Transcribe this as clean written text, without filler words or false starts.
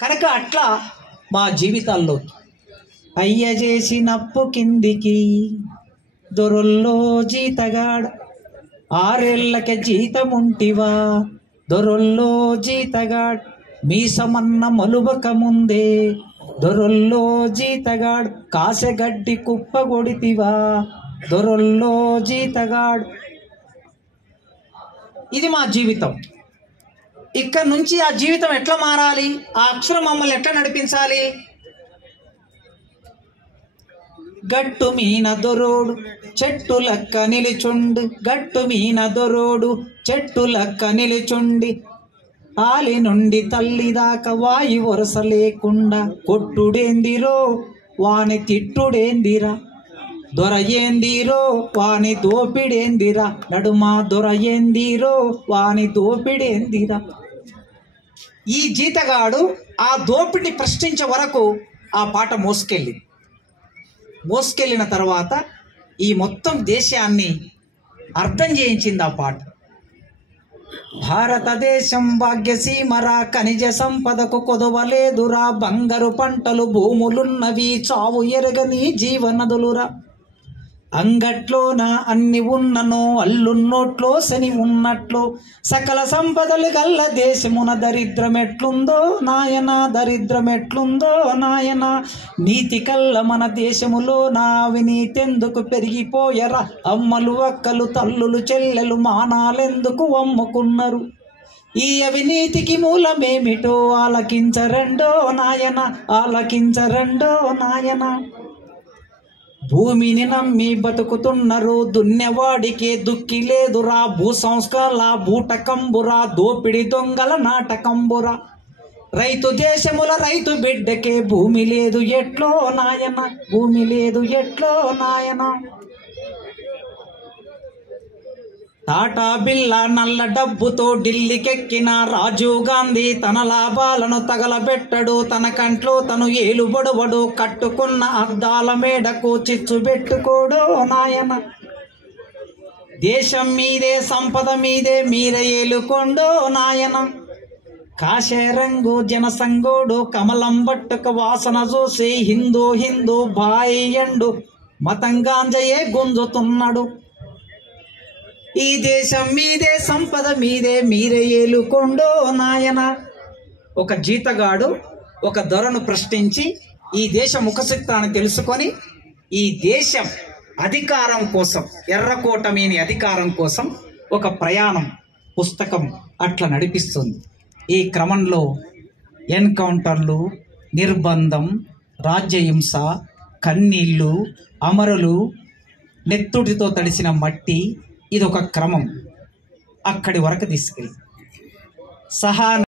కనుక అట్లా మా జీవితాల్లో అయ్య చేసినప్పు కిందికి దొరల్లో జీతగాడు 6 ఏళ్లకే జీతముంటివా దొరల్లో జీతగాడు మీసమన్న మలువక ముందే దొరల్లో జీతగాడు కాసెగడ్డి కుప్ప కొడితివా దొరల్లో జీతగాడు. ఇది మా జీవితం. ఇక్కడ నుంచి ఆ జీవితం ఎట్లా మారాలి? ఆ అక్షరం మమ్మల్ని ఎట్లా నడిపించాలి? గట్టు మీన దొరోడు చెట్టు లక్క నిలిచుండి గట్టు మీన దొరోడు చెట్టు లక్క నిలిచుండి ఆలి నుండి తల్లి దాకా వాయి వరుస లేకుండా కొట్టుడేందిరో వాని తిట్టుడేందిరా దొర ఏందిరో వాని దోపిడేందిరా నడుమా దొర ఏందిరో వాని దోపిడేందిరా. ఈ జీతగాడు ఆ దోపిడిని ప్రశ్నించే వరకు ఆ పాట మోసుకెళ్ళిన తర్వాత ఈ మొత్తం దేశాన్ని అర్థం చేయించింది ఆ పాట. భారతదేశం భాగ్యసీమరా ఖనిజ సంపదకు కొదవలేదురా బంగారు పంటలు భూములున్నవి చావు ఎరగని జీవనదులురా అంగట్లోన అన్ని ఉన్ననో అల్లున్నోట్లో శని ఉన్నట్లో సకల సంపదలు గల్ల దేశమున దరిద్రమెట్లుందో నాయన దరిద్రమెట్లుందో నాయన నీతి కల్ల మన దేశములో నా అవినీతెందుకు పెరిగిపోయరా అమ్మలు అక్కలు తల్లులు చెల్లెలు మానాలెందుకు అమ్ముకున్నారు ఈ అవినీతికి మూలమేమిటో ఆలకించరండో నాయన ఆలకించరండో నాయన. భూమిని నమ్మి బతుకుతున్నారు దున్నెవాడికే దుక్కి లేదురా భూ సంస్కారాల బూటకంబురా దోపిడి దొంగల నాటకంబురా రైతు దేశముల రైతు బిడ్డకే భూమి లేదు ఎట్లో నాయన భూమి లేదు ఎట్లో నాయన. టాటా బిల్లా నల్ల డబ్బుతో ఢిల్లీకెక్కిన రాజీవ్ గాంధీ తన లాభాలను తగలబెట్టడు తన కంట్లో తను ఏలుబడవడు కట్టుకున్న అద్దాల మేడకు చిచ్చు పెట్టుకోడు నాయన. దేశం మీదే సంపద మీదే మీరే ఏలుకోండో నాయన. కాషే రంగు జనసంగోడు కమలం బట్టుక వాసన చూసి హిందూ హిందూ బాయి ఎండు మతంగాంజయే గుంజుతున్నాడు. ఈ దేశం మీదే సంపద మీదే మీరే ఏలుకోండో నాయన. ఒక జీతగాడు ఒక దొరను ప్రశ్నించి ఈ దేశ ముఖచిత్రాన్ని తెలుసుకొని ఈ దేశం అధికారం కోసం ఎర్రకోట మీని అధికారం కోసం ఒక ప్రయాణం పుస్తకం అట్లా నడిపిస్తుంది. ఈ క్రమంలో ఎన్కౌంటర్లు నిర్బంధం రాజ్యహింస కన్నీళ్ళు అమరులు నెత్తుటితో తడిసిన మట్టి ఇదొక క్రమం అక్కడి వరకు తీసుకెళ్ళి